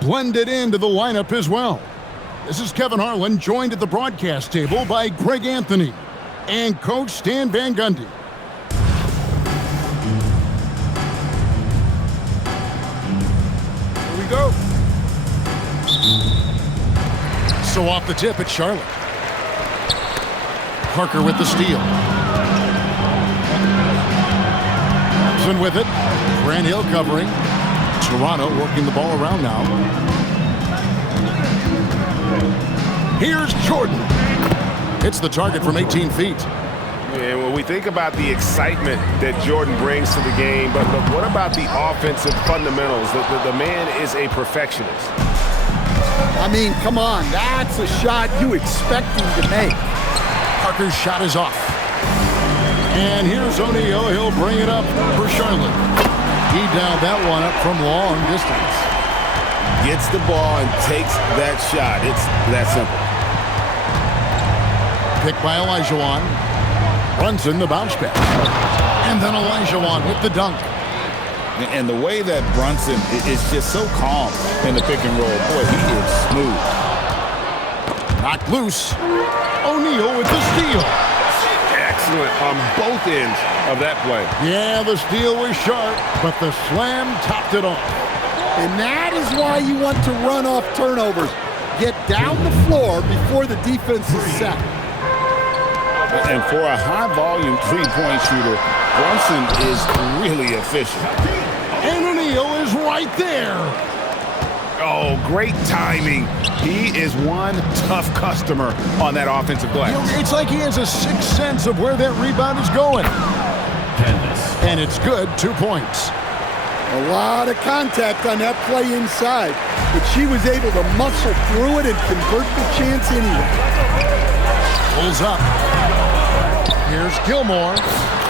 blended into the lineup as well. This is Kevin Harlan, joined at the broadcast table by Greg Anthony and Coach Stan Van Gundy. Here we go. So off the tip, it's Charlotte. Parker with the steal. Thompson with it. Grant Hill covering. Toronto working the ball around now. Here's Jordan. Hits the target from 18 feet. And when we think about the excitement that Jordan brings to the game, but what about the offensive fundamentals? The man is a perfectionist. I mean, come on. That's a shot you expect him to make. Parker's shot is off. And here's O'Neal. He'll bring it up for Charlotte. He downed that one up from long distance. Gets the ball and takes that shot. It's that simple. Picked by Olajuwon. Brunson the bounce pass. And then Olajuwon with the dunk. And the way that Brunson is just so calm in the pick and roll. Boy, he is smooth. Knocked loose. O'Neal with the steal. Excellent on both ends of that play. Yeah, the steal was sharp, but the slam topped it off. And that is why you want to run off turnovers. Get down the floor before the defense is set. And for a high-volume three-point shooter, Brunson is really efficient. And O'Neal is right there. Oh, great timing. He is one tough customer on that offensive glass. It's like he has a sixth sense of where that rebound is going. And it's good, 2 points. A lot of contact on that play inside, but she was able to muscle through it and convert the chance anyway. Pulls up. Here's Gilmore.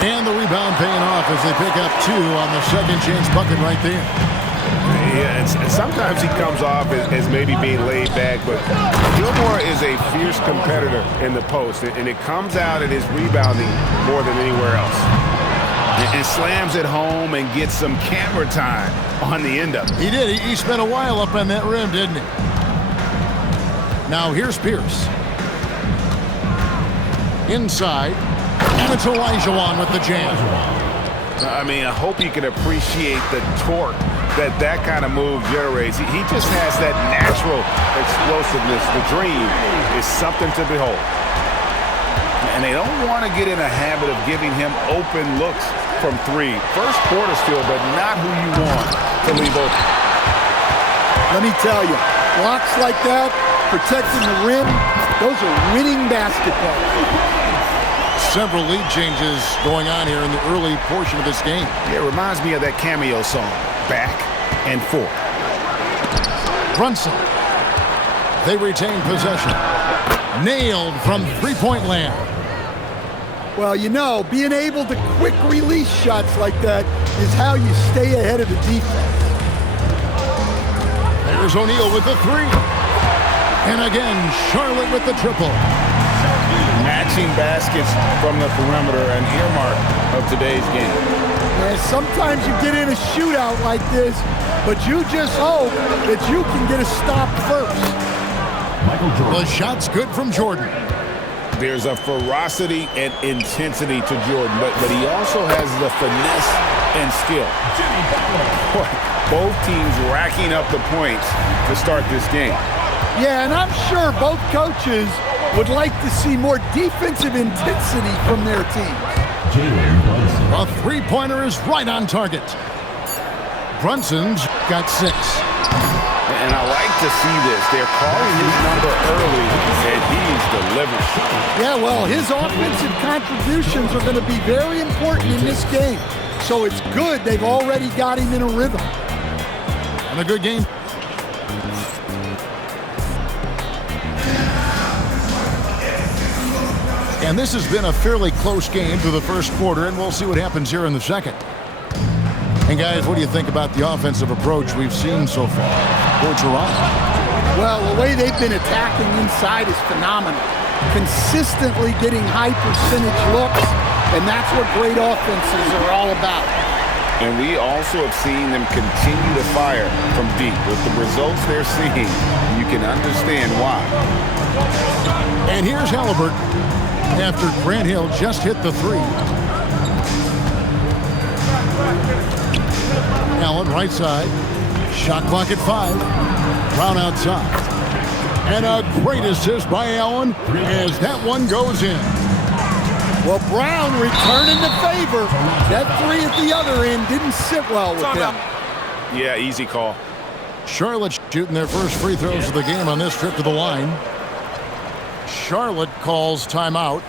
And the rebound paying off as they pick up 2 on the second chance bucket right there. Yeah, and sometimes he comes off as maybe being laid back, but Gilmore is a fierce competitor in the post, and it comes out in his rebounding more than anywhere else. And slams it home and gets some camera time on the end of it. He did. He spent a while up on that rim, didn't he? Now here's Pierce. Inside. And it's Olajuwon with the jam. I mean, I hope you can appreciate the torque that kind of move generates. He just has that natural explosiveness. The dream is something to behold. And they don't want to get in a habit of giving him open looks from 3. First quarter still, but not who you want to leave open. Let me tell you, blocks like that, protecting the rim, those are winning basketball. Several lead changes going on here in the early portion of this game. Yeah, it reminds me of that cameo song, Back and Forth. Brunson. They retain possession. Nailed from three-point land. Well, you know, being able to quick release shots like that is how you stay ahead of the defense. There's O'Neal with the 3. And again, Charlotte with the triple. Matching baskets from the perimeter, an earmark of today's game. Yeah, sometimes you get in a shootout like this, but you just hope that you can get a stop first. The shot's good from Jordan. There's a ferocity and intensity to Jordan, but he also has the finesse and skill. Both teams racking up the points to start this game. Yeah, and I'm sure both coaches would like to see more defensive intensity from their teams. A three-pointer is right on target. Brunson's got 6. And I like to see this. They're calling his number early, and he's delivering. Yeah, well, his offensive contributions are going to be very important in this game. So it's good they've already got him in a rhythm. And a good game. And this has been a fairly close game through the first quarter, and we'll see what happens here in the second. And guys, what do you think about the offensive approach we've seen so far for Toronto? Well, the way they've been attacking inside is phenomenal. Consistently getting high percentage looks, and that's what great offenses are all about. And we also have seen them continue to fire from deep. With the results they're seeing, you can understand why. And here's Halliburton after Grant Hill just hit the three. Allen right side. Shot clock at 5. Brown outside. And a great assist by Allen as that one goes in. Well, Brown returning the favor. That three at the other end didn't sit well with him. Yeah, easy call. Charlotte shooting their first free throws of the game on this trip to the line. Charlotte calls timeout.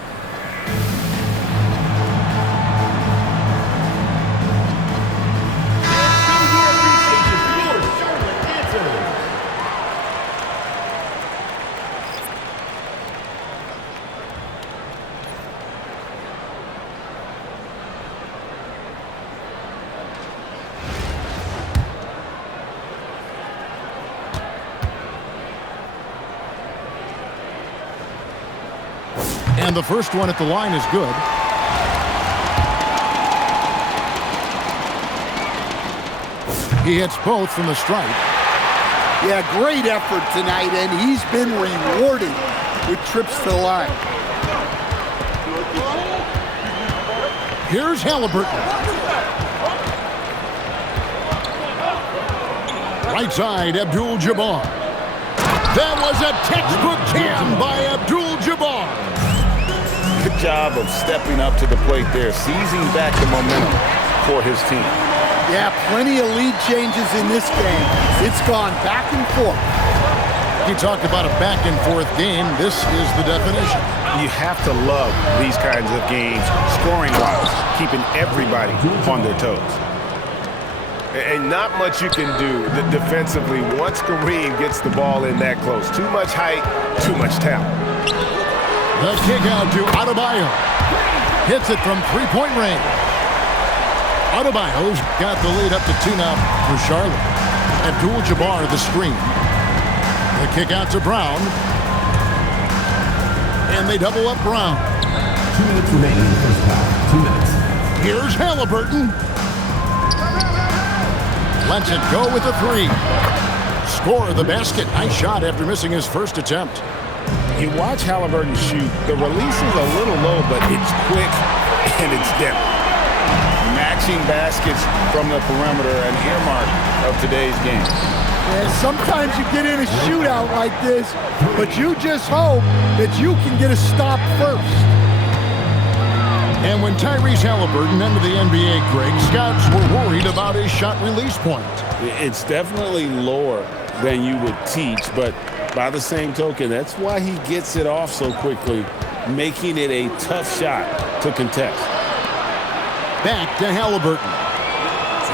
And the first one at the line is good. He hits both from the stripe. Yeah, great effort tonight, and he's been rewarded with trips to the line. Here's Halliburton. Right side, Abdul-Jabbar. That was a textbook jam by Abdul-Jabbar. Good job of stepping up to the plate there, seizing back the momentum for his team. Yeah, plenty of lead changes in this game. It's gone back and forth. You talk about a back and forth game. This is the definition. You have to love these kinds of games, scoring-wise, keeping everybody on their toes. And not much you can do defensively once Kareem gets the ball in that close. Too much height, too much talent. The kick out to Adebayo. Hits it from three-point range. Adebayo's got the lead up to 2 now for Charlotte. Abdul-Jabbar the screen. The kick out to Brown. And they double up Brown. 2 minutes remaining in the first half. 2 minutes. Here's Halliburton. Lets it go with a 3. Score the basket. Nice shot after missing his first attempt. You watch Halliburton shoot. The release is a little low, but it's quick and it's depth. Matching baskets from the perimeter, an earmark of today's game. Yeah, sometimes you get in a shootout like this, but you just hope that you can get a stop first. And when Tyrese Halliburton entered the NBA, Greg, scouts were worried about his shot release point. It's definitely lower than you would teach, but by the same token, that's why he gets it off so quickly, making it a tough shot to contest. Back to Halliburton.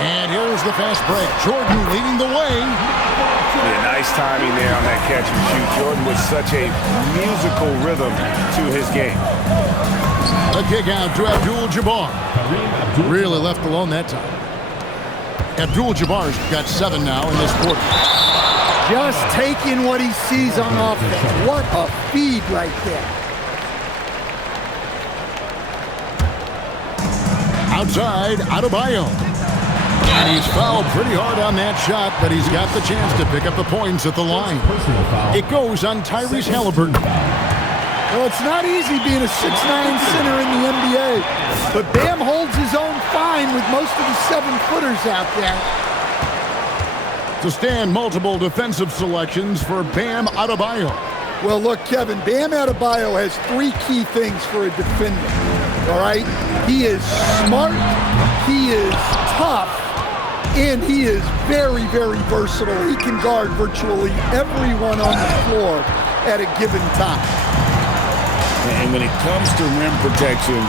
And here's the fast break. Jordan leading the way. Yeah, nice timing there on that catch and shoot. Jordan with such a musical rhythm to his game. The kick out to Abdul-Jabbar. Really left alone that time. Abdul-Jabbar's got 7 now in this quarter. Just taking what he sees on offense. What a feed right there. Outside, Adebayo. And he's fouled pretty hard on that shot, but he's got the chance to pick up the points at the line. It goes on Tyrese Halliburton. Well, it's not easy being a 6'9" center in the NBA, but Bam holds his own fine with most of the 7-footers out there. To stand multiple defensive selections for Bam Adebayo. Well, look, Kevin, Bam Adebayo has 3 key things for a defender, all right? He is smart, he is tough, and he is very, very versatile. He can guard virtually everyone on the floor at a given time. And when it comes to rim protection,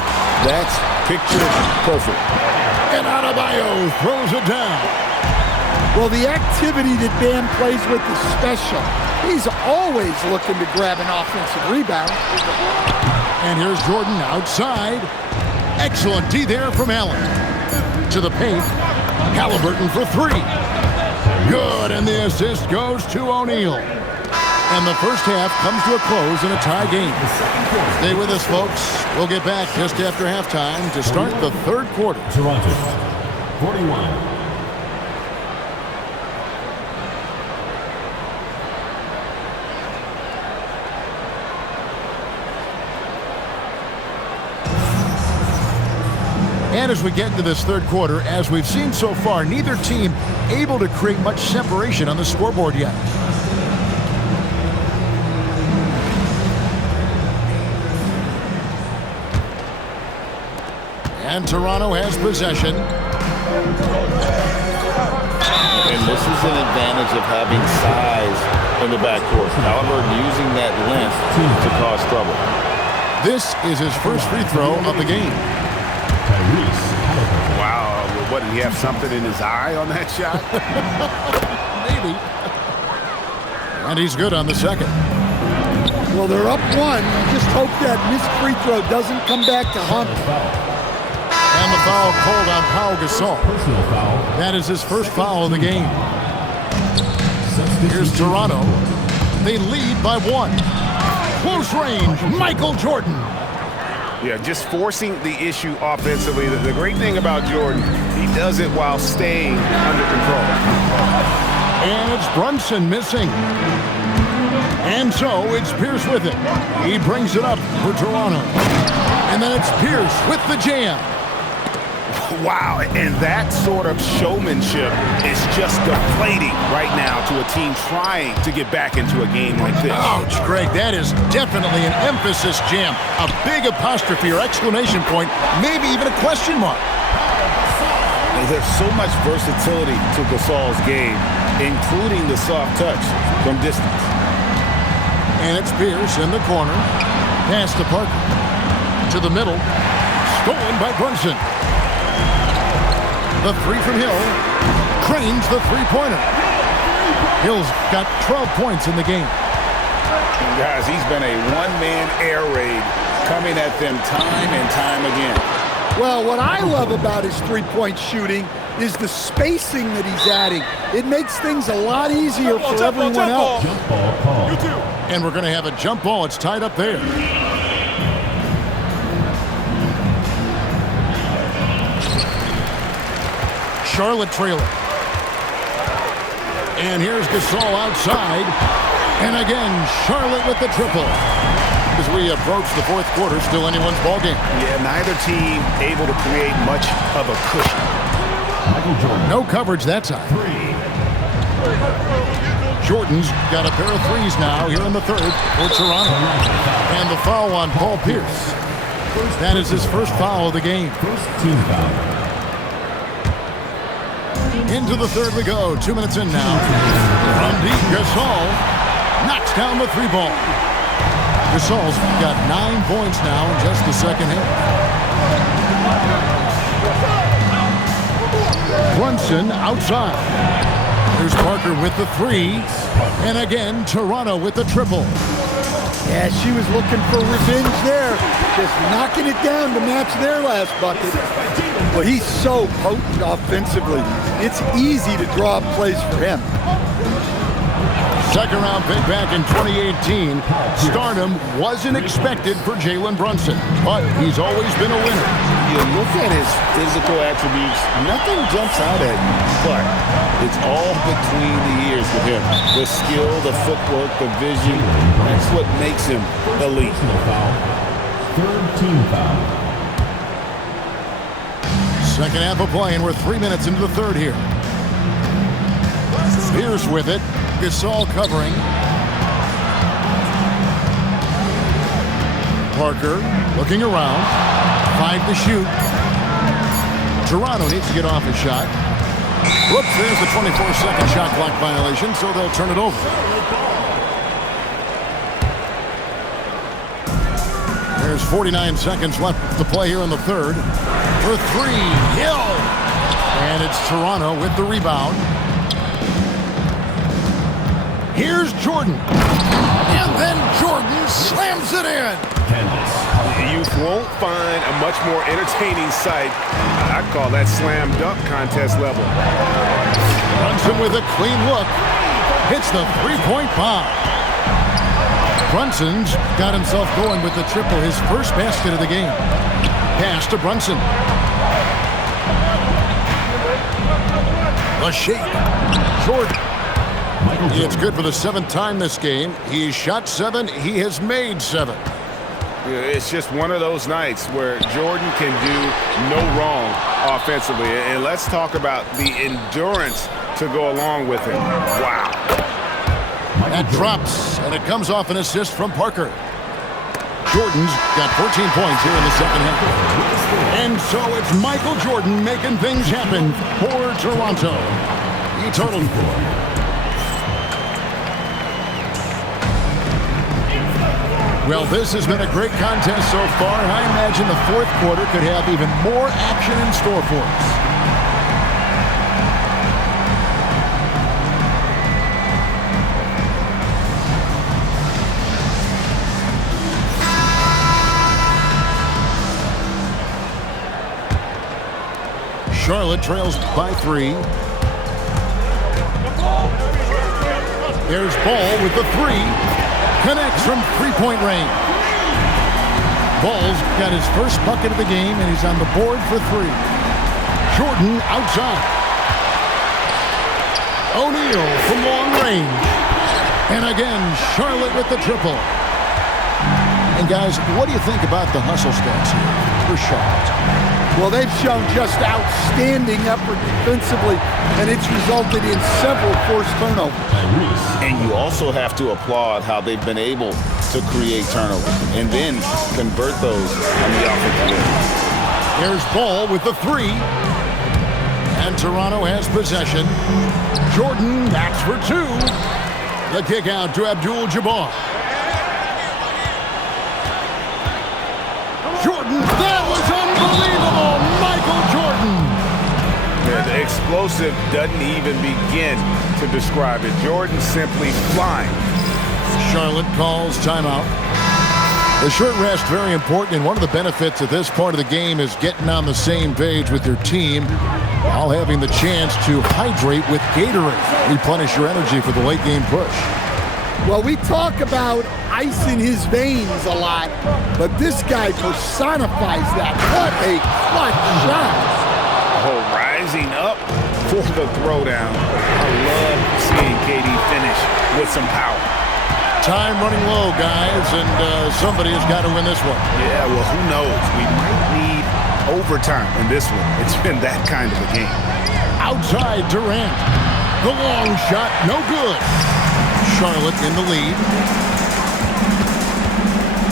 that's picture perfect. And Adebayo throws it down. Well, the activity that Bam plays with is special. He's always looking to grab an offensive rebound. And here's Jordan outside. Excellent D there from Allen. To the paint. Halliburton for 3. Good, and the assist goes to O'Neal. And the first half comes to a close in a tie game. Stay with us, folks. We'll get back just after halftime to start the third quarter. Toronto. 41. And as we get into this third quarter, as we've seen so far, neither team able to create much separation on the scoreboard yet. And Toronto has possession. And this is an advantage of having size in the backcourt. Halliburton using that length to cause trouble. This is his first free throw of the game. Wow, what, did he have something in his eye on that shot? Maybe. And he's good on the second. Well, they're up one. Just hope that missed free throw doesn't come back to haunt them. And the foul called on Pau Gasol. Personal foul. That is his first foul of the game. Here's Toronto. They lead by one. Close range, Michael Jordan. Yeah, just forcing the issue offensively. The great thing about Jordan, he does it while staying under control. And it's Brunson missing. And so it's Pierce with it. He brings it up for Toronto. And then it's Pierce with the jam. Wow, and that sort of showmanship is just deflating right now to a team trying to get back into a game like this. Ouch, Greg, that is definitely an emphasis jam. A big apostrophe or exclamation point, maybe even a question mark. And there's so much versatility to Gasol's game, including the soft touch from distance. And it's Pierce in the corner. Pass to Parker. To the middle. Stolen by Brunson. The three from Hill. Cranes the three-pointer. Hill's got 12 points in the game. Guys, he's been a one-man air raid coming at them time and time again. Well, what I love about his three-point shooting is the spacing that he's adding. It makes things a lot easier for everyone else. Jump ball call. And we're going to have a jump ball. It's tied up there. Charlotte trailing. And here's Gasol outside. And again, Charlotte with the triple. As we approach the fourth quarter, still anyone's ballgame. Yeah, neither team able to create much of a cushion. Michael Jordan. No coverage that time. Jordan's got a pair of threes now here in the third for Toronto. And the foul on Paul Pierce. That is his first foul of the game. First team foul. Into the third we go. 2 minutes in now. From deep, Gasol knocks down the three ball. Gasol's got 9 points now in just the second half. Brunson outside. Here's Parker with the three. And again, Toronto with the triple. Yeah, she was looking for revenge there. Just knocking it down to match their last bucket. But he's so potent offensively. It's easy to draw up plays for him. Second round pick back in 2018. Stardom wasn't expected for Jalen Brunson, but he's always been a winner. You look at his physical attributes, nothing jumps out at you, but it's all between the ears with him. The skill, the footwork, the vision, that's what makes him elite. Personal foul. Third team foul. Second half of play, and we're 3 minutes into the third here. Pierce with it. Gasol covering. Parker looking around. 5 to shoot. Toronto needs to get off his shot. Whoops, there's the 24-second shot clock violation, so they'll turn it over. There's 49 seconds left to play here in the third. For three, Hill. And it's Toronto with the rebound. Here's Jordan. And then Jordan slams it in. You won't find a much more entertaining sight. I'd call that slam dunk contest level. Brunson with a clean look. Hits the three-point bomb. Brunson's got himself going with the triple, his first basket of the game. Pass to Brunson. The shake. Jordan. Michael Jordan. It's good for the 7th time this game. He's shot 7. He has made 7. It's just one of those nights where Jordan can do no wrong offensively. And let's talk about the endurance to go along with it. Wow. That drops, and it comes off an assist from Parker. Jordan's got 14 points here in the second half. And so it's Michael Jordan making things happen for Toronto. He totaled 4. Well, this has been a great contest so far, and I imagine the 4th quarter could have even more action in store for us. Charlotte trails by 3. There's Ball with the 3. Connects from 3-point range. Ball's got his first bucket of the game, and he's on the board for 3. Jordan outside. O'Neal from long range. And again, Charlotte with the triple. And guys, what do you think about the hustle stats here for Charlotte? Well, they've shown just outstanding effort defensively, and it's resulted in several forced turnovers. And you also have to applaud how they've been able to create turnovers and then convert those on the offensive end. There's Ball with the 3. And Toronto has possession. Jordan backs for 2. The kick out to Abdul-Jabbar. Jordan, that was unbelievable! Michael Jordan! Yeah, the explosive doesn't even begin to describe it. Jordan simply flying. Charlotte calls timeout. The short rest, very important, and one of the benefits of this part of the game is getting on the same page with your team while having the chance to hydrate with Gatorade. Replenish your energy for the late game push. Well, we talk about ice in his veins a lot, but this guy personifies that. What a clutch shot. Oh, rising up for the throwdown. I love seeing KD finish with some power. Time running low, guys, and somebody has got to win this one. Yeah, well, who knows? We might need overtime in this one. It's been that kind of a game. Outside Durant. The long shot, no good. Charlotte in the lead.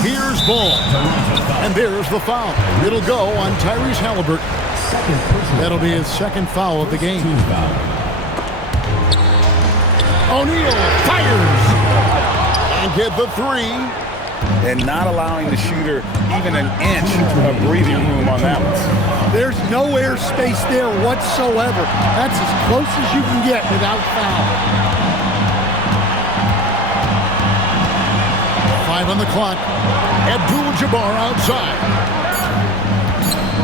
Here's Ball. And there's the foul. It'll go on Tyrese Halliburton. That'll be his 2nd foul of the game. O'Neal fires. And get the 3. And not allowing the shooter even an inch of breathing room on that one. There's no air space there whatsoever. That's as close as you can get without foul. 5 on the clock. Abdul-Jabbar outside.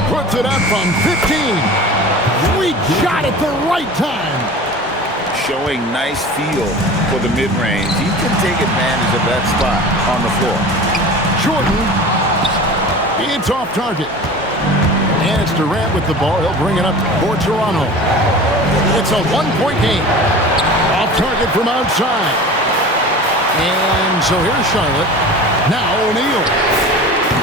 Puts it up from 15. Weak shot at the right time. Showing nice feel for the mid-range. He can take advantage of that spot on the floor. Jordan. It's off target. And it's Durant with the ball. He'll bring it up for Toronto. It's a 1-point game. Off target from outside. And so here's Charlotte. Now O'Neal.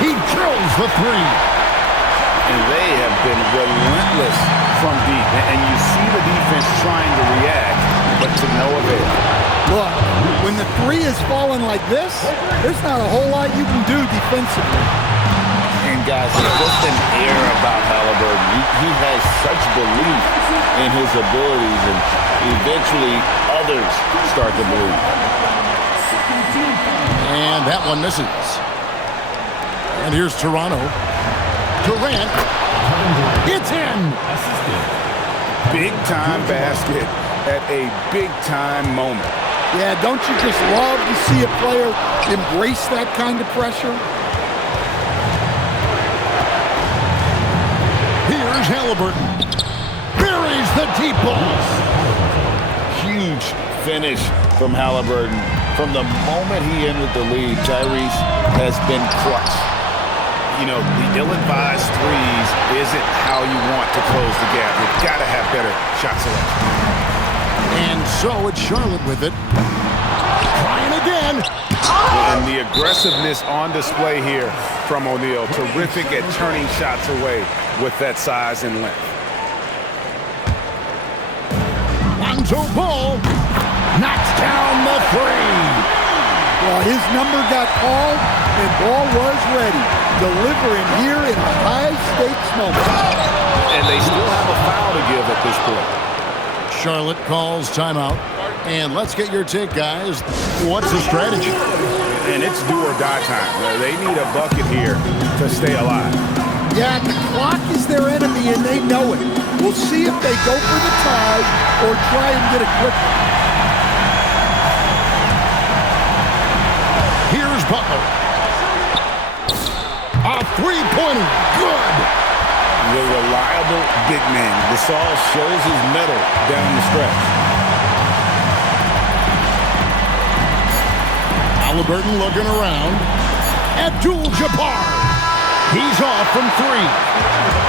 He drills the 3. And they have been relentless from deep. And you see the defense trying to react, but to no avail. Look, when the 3 is falling like this, there's not a whole lot you can do defensively. And guys, there's just an air about Halliburton. He has such belief in his abilities, and eventually others start to believe. And that one misses. And here's Toronto. Durant. It's in. Big-time basket at a big-time moment. Yeah, don't you just love to see a player embrace that kind of pressure? Here's Halliburton. Buries the deep ball. Huge finish from Halliburton. From the moment he entered the league, Tyrese has been crushed. You know, the ill-advised threes isn't how you want to close the gap. You've got to have better shot selection. And so it's Charlotte with it. Trying again. And the aggressiveness on display here from O'Neal. Terrific at turning shots away with that size and length. Lonzo Ball knocks down the three. Well, his number got called, and Ball was ready, delivering here in a high-stakes moment. And they still have a foul to give at this point. Charlotte calls timeout. And let's get your take, guys. What's the strategy? And it's do or die time. They need a bucket here to stay alive. Yeah, the clock is their enemy, and they know it. We'll see if they go for the tie or try and get a quick one. Here's Butler. A three-pointer. Good. The reliable big man. Gasol shows his mettle down the stretch. Halliburton looking around. Abdul-Jabbar. He's off from three.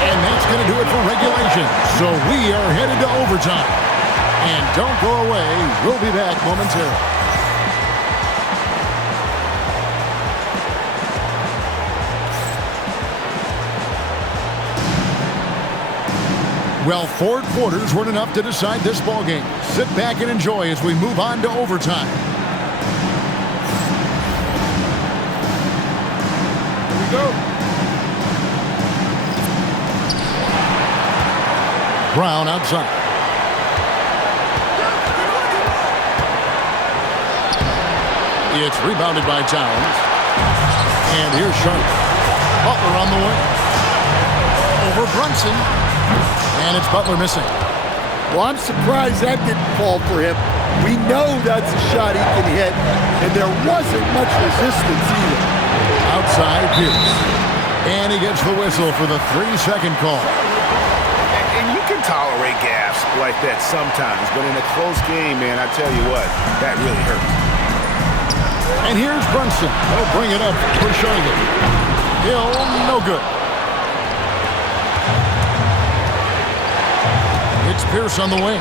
And that's going to do it for regulation. So we are headed to overtime. And don't go away. We'll be back momentarily. Well, 4 quarters weren't enough to decide this ballgame. Sit back and enjoy as we move on to overtime. Here we go. Brown outside. It's rebounded by Towns. And here's Charlotte. Butler on the way. Over Brunson. And it's Butler missing. Well, I'm surprised that didn't fall for him. We know that's a shot he can hit, and there wasn't much resistance either. Outside Pierce. And he gets the whistle for the 3-second call. And you can tolerate gaffes like that sometimes, but in a close game, man, I tell you what, that really hurts. And here's Brunson. He'll bring it up for Charlotte. Hill, no good. It's Pierce on the wing.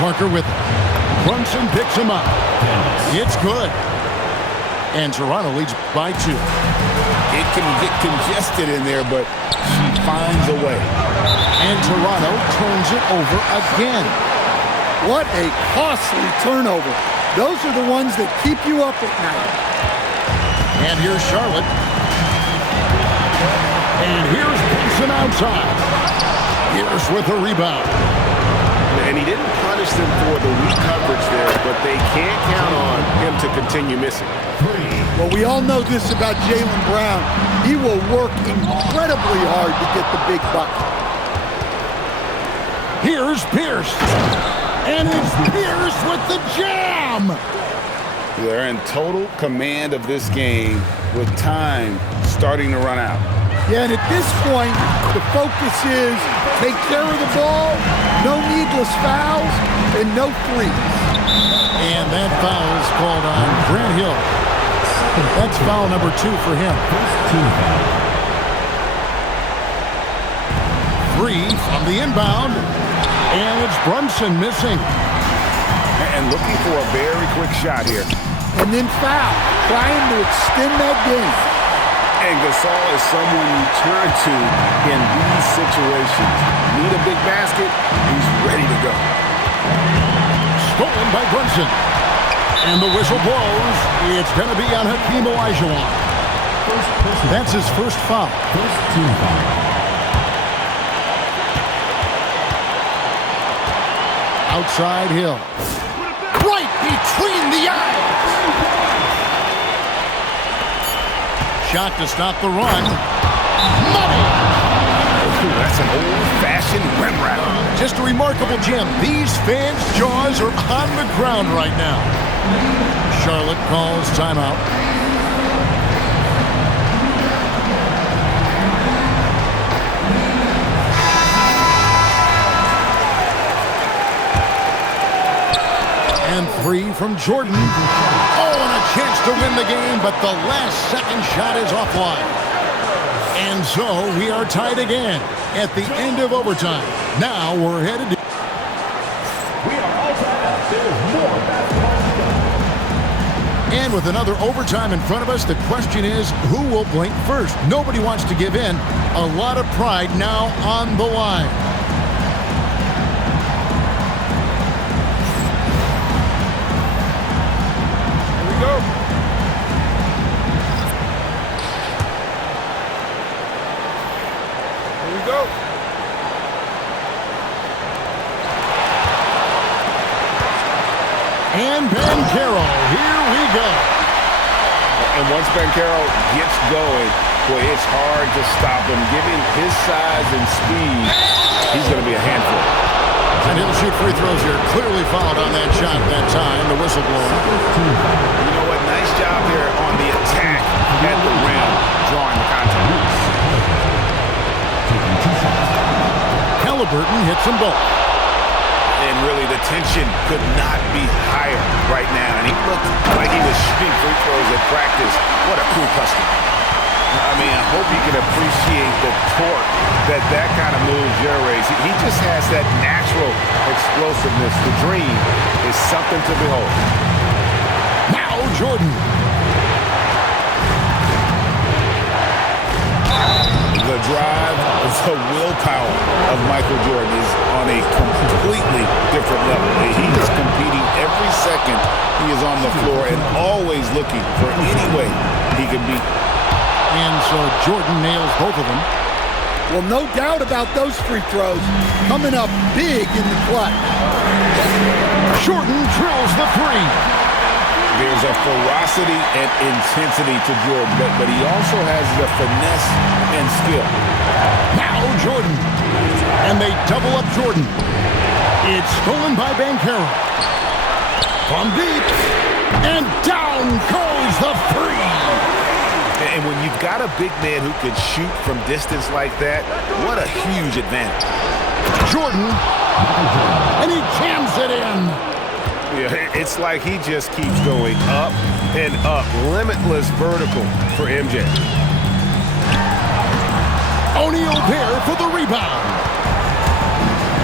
Parker with it. Brunson picks him up. It's good. And Toronto leads by 2. It can get congested in there, but she finds a way. And Toronto turns it over again. What a costly turnover. Those are the ones that keep you up at night. And here's Charlotte. And here's Brunson outside. Pierce with a rebound. And he didn't punish them for the weak coverage there, but they can't count on him to continue missing. Well, we all know this about Jaylen Brown. He will work incredibly hard to get the big bucket. Here's Pierce. And it's Pierce with the jam. They're in total command of this game with time starting to run out. Yeah, and at this point, the focus is take care of the ball, no needless fouls, and no threes. And that foul is called on Grant Hill. That's foul number 2 for him. Three from the inbound. And it's Brunson missing. And looking for a very quick shot here. And then foul, trying to extend that game. And Gasol is someone you turn to in these situations. Need a big basket, he's ready to go. Stolen by Brunson. And the whistle blows. It's going to be on Hakeem Olajuwon. That's his first foul. First team foul. Outside Hill. Right between the eyes. Shot to stop the run. Money! Ooh, that's an old-fashioned rim wrap. Just a remarkable gem. These fans' jaws are on the ground right now. Charlotte calls timeout. And 3 from Jordan. Oh, and a chance to win the game, but the last second shot is offline. And so we are tied again. at the end of overtime. Now we're headed to... We are all tied up. There is more basketball to go. And with another overtime in front of us, the question is, who will blink first? Nobody wants to give in. A lot of pride now on the line. Here we go. Here we go. And Bancaro, here we go. And once Bancaro gets going, boy, it's hard to stop him. Given his size and speed, he's going to be a handful. And he'll shoot free throws here. Clearly fouled on that shot that time, the whistleblower. You know what? Nice job there on the attack at the rim, drawing the contact. Halliburton hits them both. And really, the tension could not be higher right now. And he looked like he was shooting free throws at practice. What a cool customer. I mean, I hope you can appreciate the torque that kind of move generates. He just has that natural explosiveness. The dream is something to behold. Now Jordan. The drive, the willpower of Michael Jordan is on a completely different level. He is competing every second he is on the floor and always looking for any way he can beat. And so Jordan nails both of them. Well, no doubt about those free throws coming up big in the clutch. Jordan drills the three. There's a ferocity and intensity to Jordan, but he also has the finesse and skill. Now Jordan. And they double up Jordan. It's stolen by Bancaro. From deep. And down goes the three. And when you've got a big man who can shoot from distance like that, what a huge advantage. Jordan. And he jams it in. Yeah, it's like he just keeps going up and up. Limitless vertical for MJ. O'Neal there for the rebound.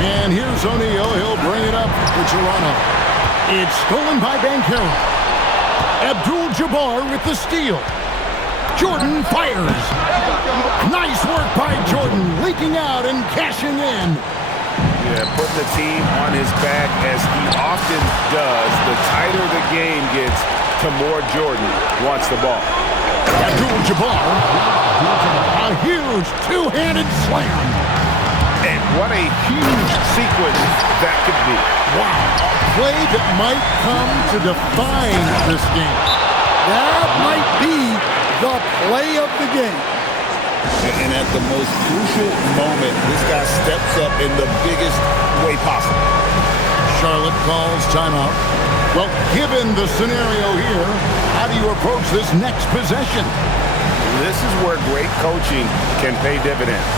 And here's O'Neal. He'll bring it up for Toronto. It's stolen by Bancaro. Abdul-Jabbar with the steal. Jordan fires. Nice work by Jordan, leaking out and cashing in. Yeah, putting the team on his back as he often does. The tighter the game gets, the more Jordan wants the ball. Abdul-Jabbar, a huge two-handed slam. And what a huge sequence that could be. Wow, a play that might come to define this game. That might be the play of the game. And at the most crucial moment, this guy steps up in the biggest way possible. Charlotte calls timeout. Well, given the scenario here, how do you approach this next possession? This is where great coaching can pay dividends.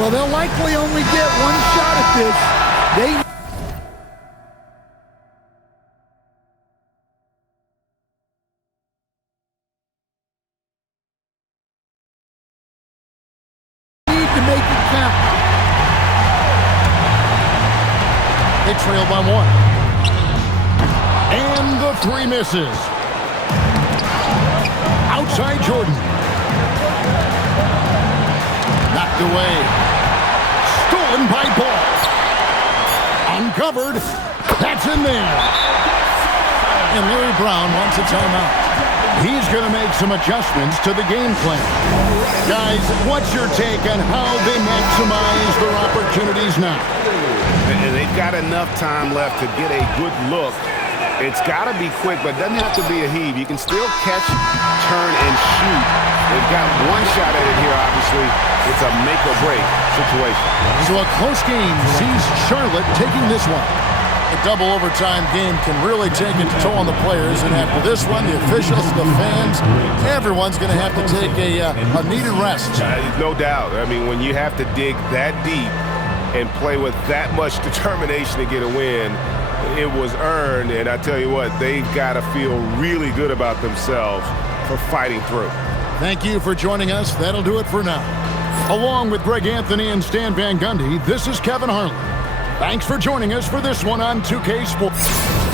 Well, they'll likely only get one shot at this. They need to make it count. They trail by one. And the three misses. Outside Jordan. Knocked away. Stolen by Ball. Uncovered. That's in there. And Larry Brown wants a timeout. He's going to make some adjustments to the game plan. Guys, what's your take on how they maximize their opportunities now? And they've got enough time left to get a good look. It's got to be quick, but it doesn't have to be a heave. You can still catch, turn, and shoot. They've got one shot at it here, obviously. It's a make-or-break situation. So a close game sees Charlotte taking this one. A double overtime game can really take a toll on the players, and after this one, the officials, the fans, everyone's going to have to take a needed rest. No doubt. I mean, when you have to dig that deep and play with that much determination to get a win, it was earned, and I tell you what, they've got to feel really good about themselves for fighting through. Thank you for joining us. That'll do it for now. Along with Greg Anthony and Stan Van Gundy, this is Kevin Harlan. Thanks for joining us for this one on 2K Sports.